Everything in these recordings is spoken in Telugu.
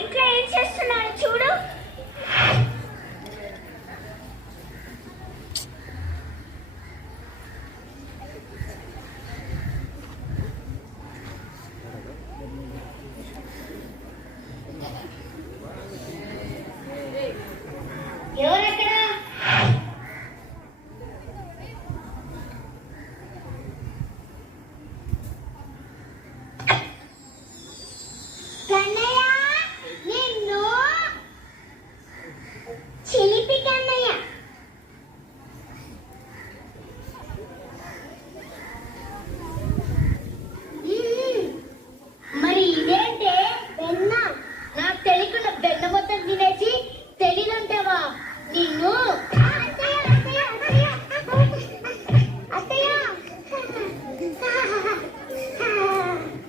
ఇంట్లో ఏం చేస్తున్నాను చూడు. ఎవరక్కడ? కన్నయ్య, నిన్ను చిలిపి కన్నయ్య. మరి ఇదేంటే వెన్న? నాకు తెలియకుండా వెన్న మొత్తం తినేసి తెలియదంటావా నిన్ను?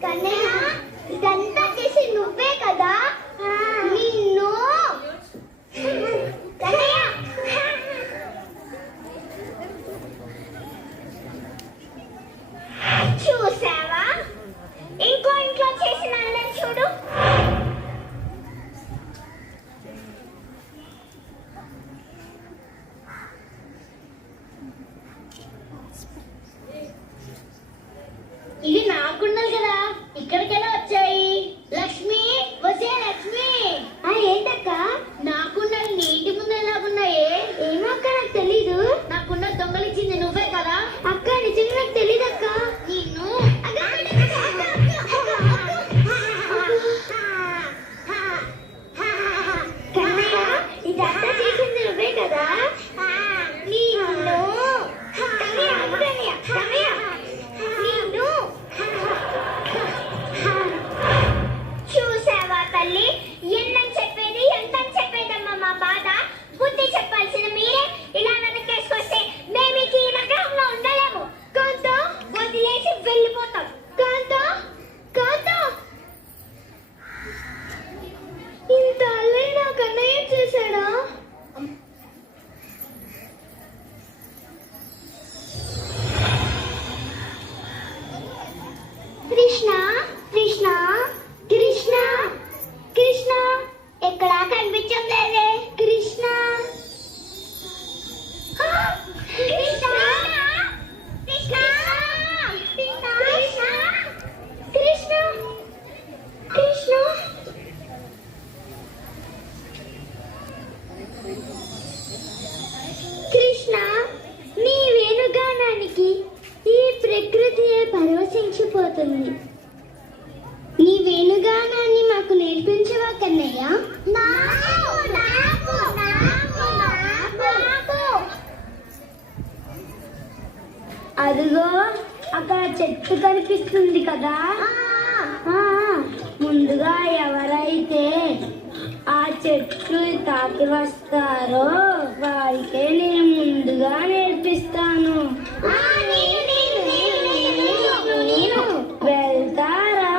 కన్నయ్య, ఇదంతా చేసి నువ్వే కదా నిన్ను. కన్నయ్య, చూసావా ఇంకో ఇంట్లో చేసిన అన్నం చూడు. ఇది నాకున్నది కదా, ఇక్కడికెలా వచ్చాయి? లక్ష్మి, వచ్చే లక్ష్మి. ఏంటక్క? నాకున్నది నీ ఇంటి ముందు ఎలాగున్నాయే? ఏమో అక్క, నాకు తెలీదు. నాకున్న దొంగలిచ్చింది నువ్వే కదా అక్క. నిజంగా నాకు తెలీదు అక్క. నిన్ను కన్నయ్య, ఇదంతా చేసింది నువ్వే కదా నిన్ను. కన్నయ్య, కన్నయ్య, కన్నయ్య, నిన్ను. చూసావా తల్లి, ఎన్నని చెప్పేది ఎంతని చెప్పేదమ్మా మా బాధ. బుద్ధి చెప్పాల్సిన మీరే ఇలా వెనకేసుకొస్తే మేము ఈ నగరంలో ఉండలేము. కాంతో వదిలేసి వెళ్ళిపోతాం. కాంతో, కాంతో, ఇంత అల్లరి నా కన్నయ్య చేశాడా? కృష్ణ, కృష్ణ, కృష్ణ, కృష్ణ, ఎక్కడా కనిపించట్లేదే కృష్ణ. కృష్ణ, కృష్ణ, కృష్ణ, కృష్ణ, కృష్ణ. కృష్ణ, నీ వేణుగానానికి ఈ ప్రకృతియే పరవశించిపోతుంది. నీ వేణుగానాన్ని మాకు నేర్పించవా కన్నయ్య? అదిగో అక్కడ చెట్టు కనిపిస్తుంది కదా, ముందుగా ఎవరైతే ఆ చెట్లు తాకి వస్తారో వారికే నేను ముందుగా నేర్పిస్తాను. వెళ్తారా?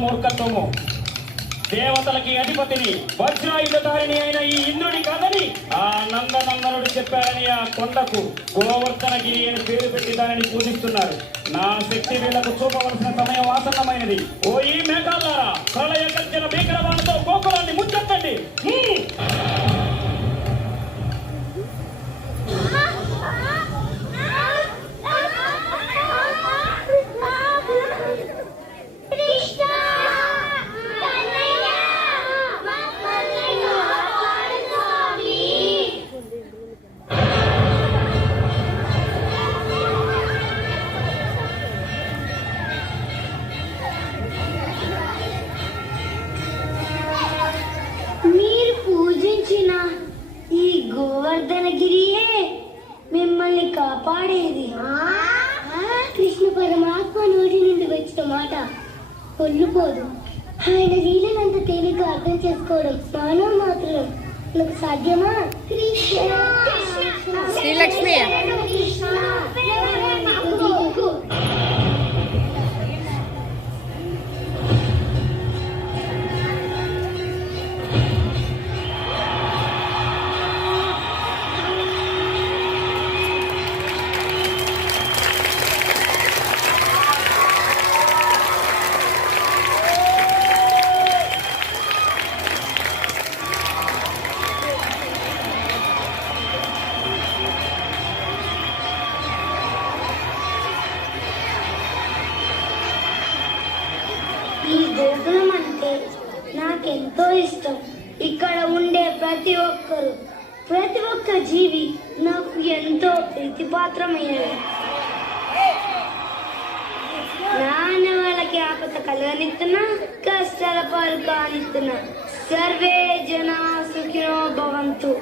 మూర్ఖత్వము. దేవతలకి అధిపతిని వజ్రాయుధారిణి అయిన ఈ ఇంద్రుడి కథని ఆ నందనందనుడు చెప్పారని ఆ కొండకు గోవర్ధనగిరి అని పేరు పెట్టి దానిని పూజిస్తున్నారు. నా శక్తి వీళ్లకు చూపవలసిన సమయం ఆసన్నమైనది. ఓ ఈ మేఘాలారా, ప్రళయ గర్జన భీకరవాణితో గోకులాన్ని ముంచెత్తండి. గోవర్ధనగిరియే మిమ్మల్ని కాపాడేది. కృష్ణ పరమాత్మ నోటి నుండి వచ్చిన మాట కొల్లుపోదు. ఆయన లీలనంత తేలిక అర్థం చేసుకోవడం మానవ మాత్రం నాకు సాధ్యమా? కృష్ణ శ్రీలక్ష్మి ఈ గోకులం అంటే నాకెంతో ఇష్టం. ఇక్కడ ఉండే ప్రతి ఒక్క జీవి నాకు ఎంతో ప్రీతిపాత్రమయ్యాడు. నాన్న వాళ్ళకి ఆపద కలగనిస్తున్నా, కష్టాల పాలు కానిస్తున్నా. సర్వే జన సుఖినో భవంతు.